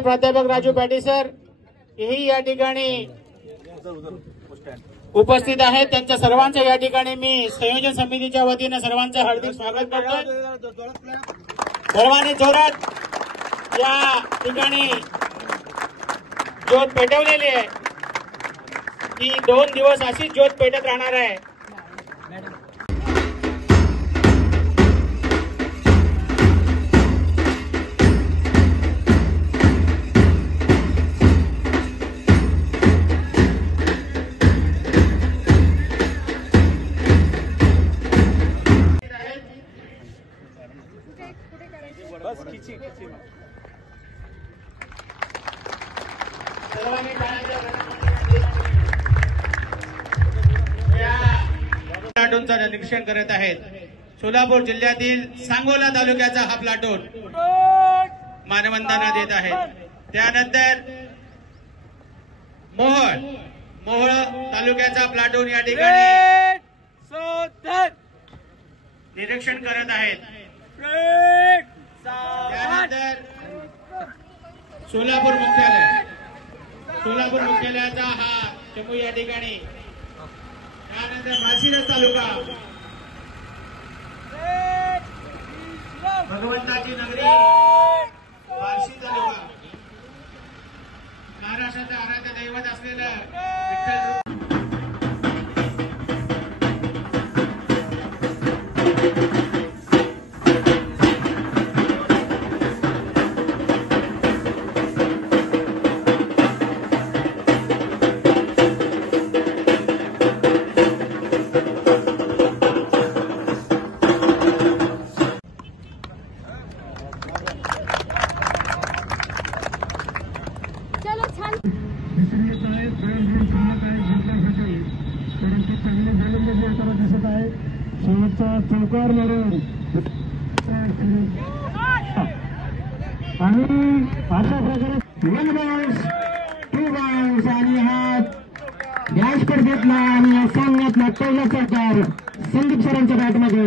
प्राध्यापक राजू पाटील सर हेही या ठिकाणी उपस्थित आहेत। त्यांच्या सर्वांचं या ठिकाणी मी संयोजन समितीच्या वतीने सर्वांचं हार्दिक स्वागत करतो। सर्वांनी जोरात या ठिकाणी ज्योत पेटवलेली आहे। ती 2 दिवस अशीच ज्योत पेटत राहणार आहे। प्लाटूनचं निरीक्षण करत आहेत। सोलापूर जिल्ह्यातील सांगोला तालुक्याचा हा प्लाटून मानवंदना देत आहे। त्यानंतर मोहोळ तालुक्याचा प्लाटून या ठिकाणी निरीक्षण करत आहेत। त्यानंतर सोलापूर मुख्यालयाचा हा चमू या ठिकाणी। त्यानंतर माळशिरस तालुका भगवंताची नगरी बार्शी तालुका महाराष्ट्राचं आराध्य दैवत असलेलं विठ्ठल चौकार लढवून आणि अशा प्रकारे 1 बाउन्स 2 बाउन्स आणि हा या स्पर्धेतला आणि या सामन्यातला पहिला सरकार संदीप सरांच्या बॅटमध्ये